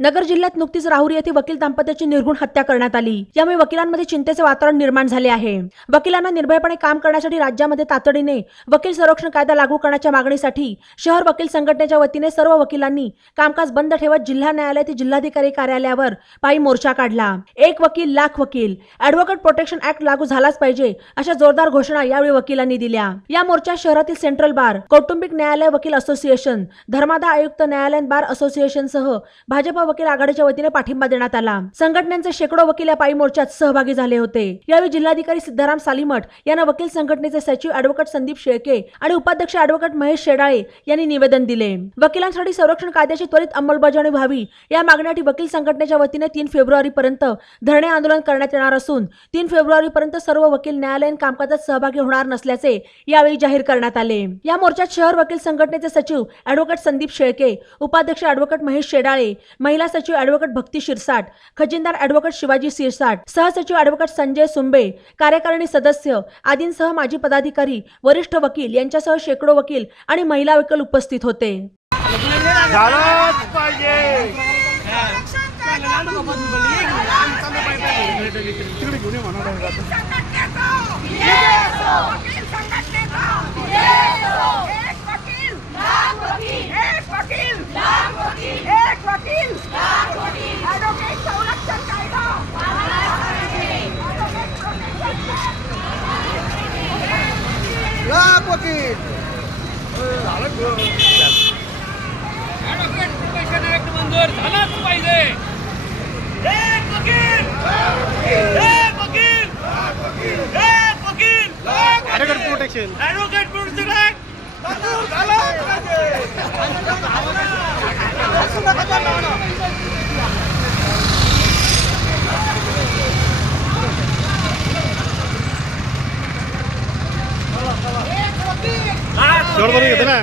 नगर जिल्ह्यात नुकतीच राहुरी येथे वकील दाम्पत्याची निर्गुण हत्या करण्यात आली. यामुळे वकिलांमध्ये चिंतेचे वातावरण निर्माण झाले आहे. वकिलांना निर्भयपणे काम करण्यासाठी राज्यामध्ये तातडीने वकील संरक्षण कायदा लागू करण्याच्या मागणीसाठी शहर वकील संघटनेच्या वतीने सर्व वकिलांनी कामकाज बंद ठेवत जिल्हा न्यायालय ते जिल्हाधिकारी कार्यालयावर पायी मोर्चा काढला. एक वकील लाख वकील. ऍडव्होकेट प्रोटेक्शन ऍक्ट लागू झालाच पाहिजे अशा जोरदार घोषणा यावेळी वकिलांनी दिल्या. या मोर्चा शहरातील सेंट्रल बार कौटुंबिक न्यायालय वकील असोसिएशन धर्मादा आयुक्त न्यायालयीन बार असोसिएशन सह भाजपा वकील आघाडीच्या वतीने पाठिंबा देण्यात आला. संघटनेचे शेकडो वकील या पायी मोर्चात सहभागी झाले होते. यावेळी जिल्हाधिकारी सिद्धाराम सालीमठ यांना वकील संघटनेचे सचिव ऍडव्होकेट संदीप शेळके आणि उपाध्यक्ष ऍडव्होकेट महेश शेडाळे यांनी निवेदन दिले. वकिलांसाठी संरक्षण कायद्याची त्वरित अंमलबजावणी व्हावी. या मागण्यासाठी वकील संघटनेच्या वतीने तीन फेब्रुवारी पर्यंत धरणे आंदोलन करण्यात येणार असून तीन फेब्रुवारी पर्यंत सर्व वकील न्यायालयीन कामकाजात सहभागी होणार नसल्याचे यावेळी जाहीर करण्यात आले. या मोर्चात शहर वकील संघटनेचे सचिव ऍडव्होकेट संदीप शेळके उपाध्यक्ष ऍडव्होकेट महेश शेडाळे महिला सचिव ऍडव्होकेट भक्ती शिरसाट खजिनदार ऍडव्होकेट शिवाजी शिरसाट सहसचिव ऍडव्होकेट संजय सुंबे कार्यकारिणी सदस्य आदींसह माजी पदाधिकारी वरिष्ठ वकील यांच्यासह शेकडो वकील आणि महिला वकील उपस्थित होते. लाख वकील. मंजूर झालाच पाहिजे प्रोटेक्शन ॲडव्होकेट प्रोटेक्शन झालंच पाहिजे शेवट बरोबर घेतो ना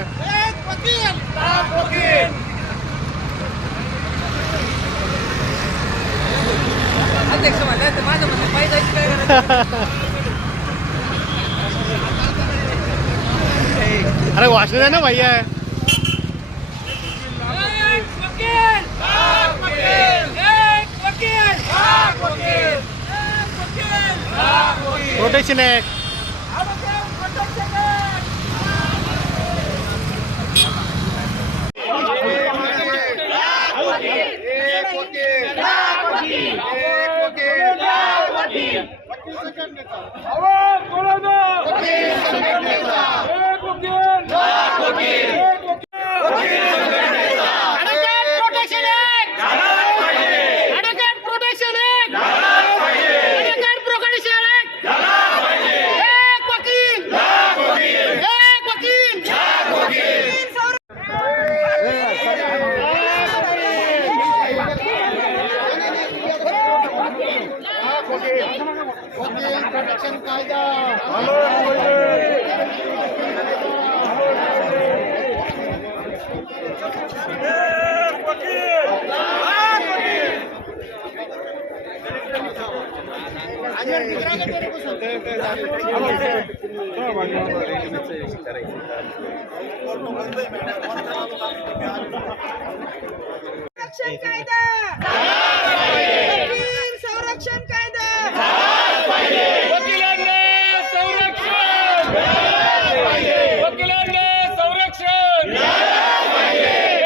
अध्यक्ष म्हणलं तर माझं म्हणणं पाहिजे काय करायचं अरे वाचलं आहे ना भैया एक वकील. प्रोटेक्शन ऍक्ट संरक्षण कायदा वकील संरक्षण कायदा वकिलांना संरक्षण वकिलांना संरक्षण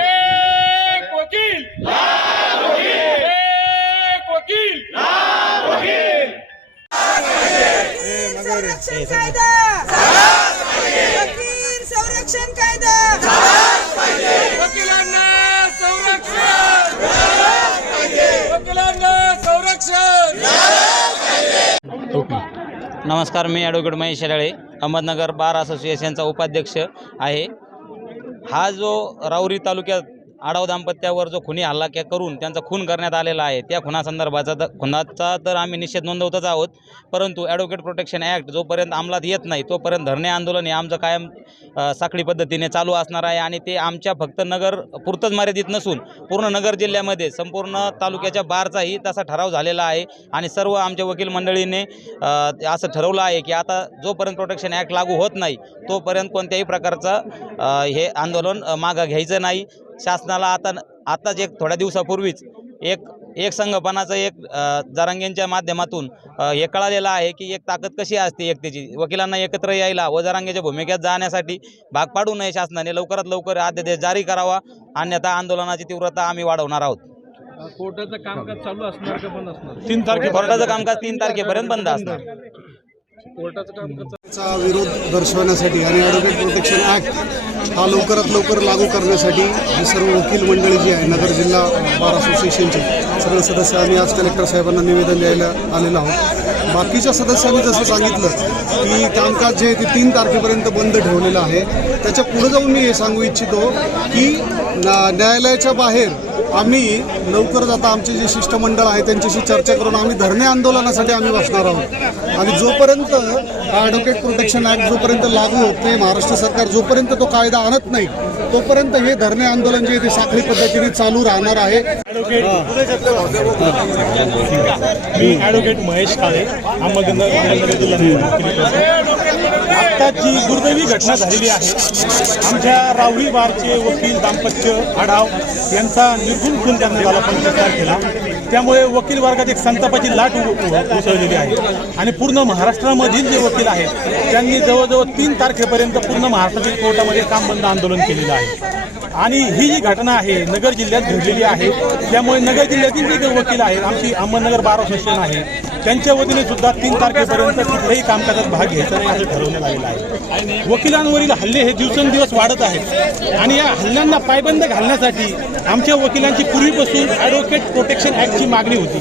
एक वकील एक वकील संरक्षण कायदा वकील संरक्षण कायदा वकिलांना संरक्षण वकिलांना संरक्षण नमस्कार मी ॲडव्होकेट महेश शेराळे अहमदनगर बार असोसिएशनचा उपाध्यक्ष आहे. हा जो राऊरी तालुक्यात आडाव दाम्पत्यावर जो खुनी हल्ला करून त्यांचा खून करण्यात आलेला आहे त्या खुनासंदर्भाचा तर खुनाचा तर आम्ही निषेध नोंदवतच आहोत. परंतु ॲडव्होकेट प्रोटेक्शन ॲक्ट जोपर्यंत अंमलात येत नाही तोपर्यंत धरणे आंदोलन हे आमचं कायम साखळी पद्धतीने चालू असणार आहे आणि ते आमच्या फक्त नगर पुरतंच मर्यादित नसून पूर्ण नगर जिल्ह्यामध्ये संपूर्ण तालुक्याच्या बारचाही तसा ठराव झालेला आहे आणि सर्व आमच्या वकील मंडळीने असं ठरवलं आहे की आता जोपर्यंत प्रोटेक्शन ॲक्ट लागू होत नाही तोपर्यंत कोणत्याही प्रकारचं हे आंदोलन मागं घ्यायचं नाही. शासनाला आता आताच एक थोड्या दिवसापूर्वीच एक एक संघपणाचं एक जरांगेंच्या माध्यमातून हे कळालेलं आहे की एक ताकद कशी असते एकतेची? वकिलांना एकत्र यायला व जरांगेच्या भूमिकेत जाण्यासाठी भाग पाडू नये शासनाने. लवकरात लवकर अध्यादेश जारी करावा. अन्यथा आंदोलनाची तीव्रता आम्ही वाढवणार आहोत. कोर्टाचं कामकाज चालू असणार का बंद असणार? तीन तारखे कोर्टाचं कामकाज तीन तारखेपर्यंत बंद असणार. कोर्टाचं विरोध दर्शवण्यासाठी आणि ॲडव्होकेट प्रोटेक्शन ॲक्ट हा लवकरात लवकर लागू करण्यासाठी ही सर्व वकील मंडळी जी आहे नगर जिल्हा बार असोसिएशनचे सगळे सदस्य आम्ही आज कलेक्टर साहेबांना निवेदन द्यायला आलेलो आहोत. बाकीच्या सदस्यांनी जसं सांगितलं की कामकाज जे आहे ते तीन तारखेपर्यंत बंद ठेवलेलं आहे. त्याच्या पुढे जाऊन मी हे सांगू इच्छितो की न्यायालयाच्या बाहेर आम्ही लवकरच आता आमचे जे शिष्टमंडळ आहे त्यांच्याशी चर्चा करून आम्ही धरणे आंदोलनासाठी आम्ही बसणार आहोत. आणि जोपर्यंत ॲडव्होकेट प्रोटेक्शन ॲक्ट जोपर्यंत लागू होत नाही महाराष्ट्र सरकार जोपर्यंत तो कायदा आणत नाही तोपर्यंत हे धरणे आंदोलन जे ते साखळी पद्धतीने चालू राहणार आहे. मी ॲडव्होकेट महेश काळे. अहमदनगर अहमदनगर जी दुर्दैवी घटना झालेली आहे. आमच्या रावळी बारचे वकील दाम्पत्य आढाव यांचा निर्गुण खून त्यांना झाला पंचवीस तारखेला त्यामुळे वकील वर्गात एक संतापाची लाट उसळलेली आहे. आणि पूर्ण महाराष्ट्रामधील जे वकील आहेत त्यांनी जवळजवळ तीन तारखेपर्यंत पूर्ण महाराष्ट्रातील कोर्टामध्ये काम बंद आंदोलन केलेलं आहे. आणि ही जी घटना आहे नगर जिल्ह्यात घडलेली आहे त्यामुळे नगर जिल्ह्यातील जे वकील आहेत आमची अहमदनगर बार असोसिएशन आहे त्यांच्या वतीने सुद्धा तीन तारखेपर्यंत कुठल्याही कामकाजात भाग घ्यायचा नाही असं ठरवण्यात आलेलं आहे. वकिलांवरील हल्ले हे दिवसेंदिवस वाढत आहेत. आणि या हल्ल्यांना पायबंद घालण्यासाठी आमच्या वकिलांची पूर्वीपासून ॲडव्होकेट प्रोटेक्शन ॲक्टची मागणी होती.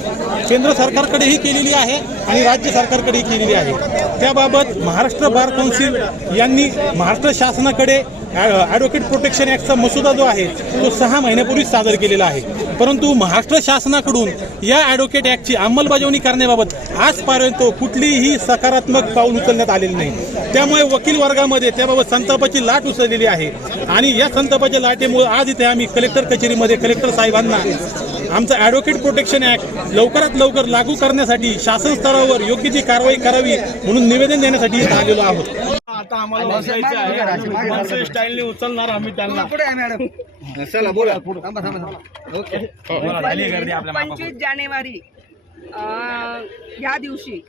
केंद्र सरकारकडेही केलेली आहे आणि राज्य सरकारकडेही केलेली आहे. त्याबाबत महाराष्ट्र बार कौन्सिल यांनी महाराष्ट्र शासनाकडे ॲडव्होकेट प्रोटेक्शन ॲक्टचा मसुदा जो आहे तो सहा महिन्यापूर्वीच सादर केलेला आहे. परंतु महाराष्ट्र शासनाकडून या ॲडव्होकेट ॲक्टची अंमलबजावणी करण्याबाबत आजपर्यंत कुठलीही सकारात्मक पाऊल उचलण्यात आलेली नाही. त्यामुळे वकील वर्गामध्ये त्याबाबत संतापाची लाट उसळलेली आहे. आणि या संतापाच्या लाटेमुळे आज इथे आम्ही कलेक्टर कचेरीमध्ये कलेक्टर साहेबांना आमचं ॲडव्होकेट प्रोटेक्शन ॲक्ट लवकरात लवकर लागू करण्यासाठी शासन स्तरावर योग्य ती कारवाई करावी म्हणून निवेदन देण्यासाठी इथं आलेलो आहोत. आता आम्हाला बसायचं आहे. मनसे स्टाईलने उचलणार आम्ही त्यांना. पंचवीस जानेवारी अं, या दिवशी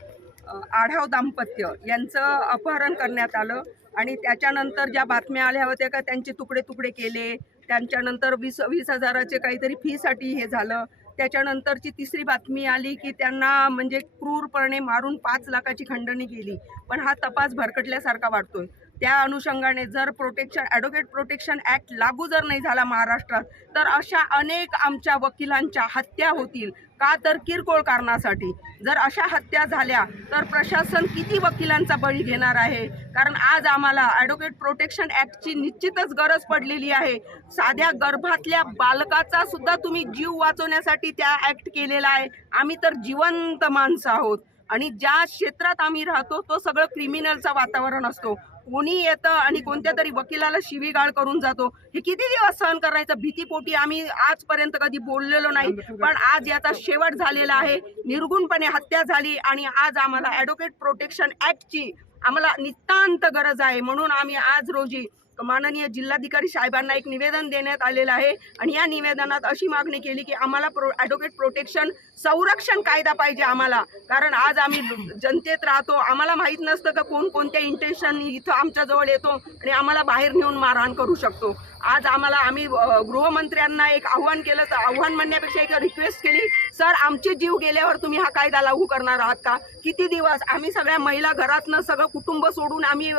आढाव दाम्पत्य यांचं अपहरण करण्यात आलं आणि त्याच्यानंतर ज्या बातम्या आल्या होत्या का त्यांचे तुकडे तुकडे केले त्यांच्यानंतर वीस वीस हजाराचे काहीतरी फीसाठी हे झालं. त्याच्यानंतरची तिसरी बातमी आली की त्यांना म्हणजे क्रूरपणे मारून पाच लाखाची खंडणी केली. पण हा तपास भरकटल्यासारखा वाटतोय त्या अनुषंगाने जर प्रोटेक्शन ॲडव्होकेट प्रोटेक्शन ॲक्ट लागू जर नाही झाला महाराष्ट्रात तर अशा अनेक आमच्या वकिलांच्या हत्या होतील का तर किरकोळ कारणासाठी. जर अशा हत्या झाल्या तर प्रशासन किती वकिलांचा बळी घेणार आहे? कारण आज आम्हाला ॲडव्होकेट प्रोटेक्शन ॲक्टची निश्चितच गरज पडलेली आहे. साध्या गर्भातल्या बालकाचा सुद्धा तुम्ही जीव वाचवण्यासाठी त्या ॲक्ट केलेला आहे. आम्ही तर जिवंत माणसं आहोत. आणि ज्या क्षेत्रात आम्ही राहतो तो सगळं क्रिमिनलचा वातावरण असतो. कोणी येतं आणि कोणत्या तरी वकिलाला शिवीगाळ करून जातो. हे किती दिवस सहन करायचं? भीतीपोटी आम्ही आजपर्यंत कधी बोललेलो नाही. पण आज याचा शेवट झालेला आहे. निर्गुणपणे हत्या झाली आणि आज आम्हाला ॲडव्होकेट प्रोटेक्शन ॲक्टची आम्हाला नितांत गरज आहे. म्हणून आम्ही आज रोजी माननीय जिल्हाधिकारी साहेबांना एक निवेदन देण्यात आलेलं आहे. आणि या निवेदनात अशी मागणी केली की आम्हाला प्रो ॲडव्होकेट प्रोटेक्शन संरक्षण कायदा पाहिजे आम्हाला. कारण आज आम्ही जनतेत राहतो. आम्हाला माहीत नसतं का कोण कोणत्या इंटेन्शन इथं आमच्याजवळ येतो आणि आम्हाला बाहेर नेऊन मारहाण करू शकतो. आज आम्हाला आम्ही गृहमंत्र्यांना एक आव्हान केलं तर आव्हान म्हणण्यापेक्षा एक रिक्वेस्ट केली सर आमचे जीव गेल्यावर तुम्ही हा कायदा लागू करणार आहात का? किती दिवस? आम्ही सगळ्या महिला घरातनं सगळं कुटुंब सोडून आम्ही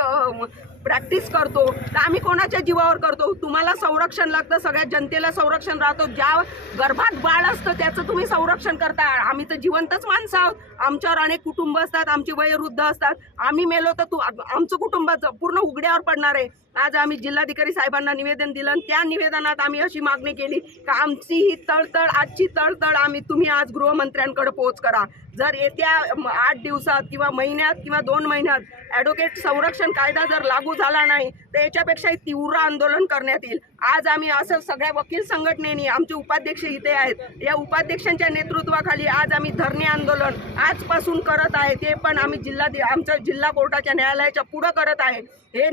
प्रॅक्टिस करतो तर आम्ही कोणाच्या जीवावर करतो? तुम्हाला संरक्षण लागतं सगळ्या जनतेला संरक्षण राहतो. ज्या गर्भात बाळ असतं त्याचं तुम्ही संरक्षण करता. आम्ही तर जिवंतच माणसं आहोत. आमच्यावर अनेक कुटुंब असतात आमचे वयोवृद्ध असतात. आम्ही मेलो तर तू आमचं कुटुंब पूर्ण उघड्यावर पडणार आहे. आज आम्ही जिल्हाधिकारी साहेबांना निवेदन दिलं आणि त्या निवेदनात आम्ही अशी मागणी केली का आमची ही तळतळ आजची तळतळ आम्ही तुम्ही आज गृहमंत्र्यांकडे पोहोच करा. जर येत्या आठ दिवसात किंवा महिन्यात किंवा दोन महिन्यात ॲडव्होकेट संरक्षण कायदा जर लागू झाला नाही तर याच्यापेक्षाही तीव्र आंदोलन करण्यात येईल. आज आम्ही असं सगळ्या वकील संघटनेनी आमचे उपाध्यक्ष इथे आहेत. या उपाध्यक्षांच्या नेतृत्वाखाली आज आम्ही धरणे आंदोलन आजपासून करत आहे. ते पण आम्ही जिल्हा आमच्या जिल्हा कोर्टाच्या न्यायालयाच्या पुढं करत आहे. हे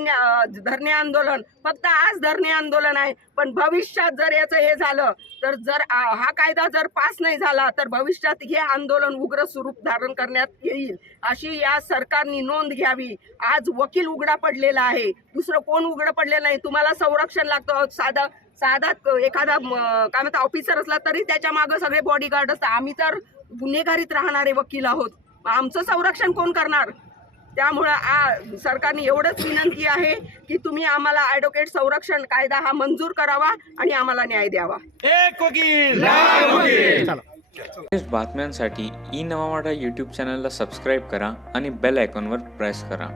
धरणे आंदोलन फक्त आज धरणे आंदोलन आहे. पण भविष्यात जर याचं हे झालं तर जर हा कायदा जर पास नाही झाला तर भविष्यात हे आंदोलन उग्र स्वरूप धारण करण्यात येईल. अशी या सरकारनी नोंद घ्यावी. आज वकील उघडा पडलेला आहे. दुसरं कोण उघडं पडलेलं नाही. तुम्हाला संरक्षण लागतं. साधा साधा एखादा काय म्हणतात ऑफिसर असला तरी त्याच्या मागं सगळे बॉडीगार्ड असतात. आम्ही तर गुन्हेगारीत राहणारे वकील आहोत. आमचं संरक्षण कोण करणार? त्यामुळं आ सरकारने एवढंच विनंती आहे की तुम्ही आम्हाला ॲडव्होकेट संरक्षण कायदा हा मंजूर करावा आणि आम्हाला न्याय द्यावा. लेटेस्ट बातम्यांसाठी ई नवा मराठा यूट्यूब चॅनलला सबस्क्राईब करा आणि बेल आयकॉनवर प्रेस करा.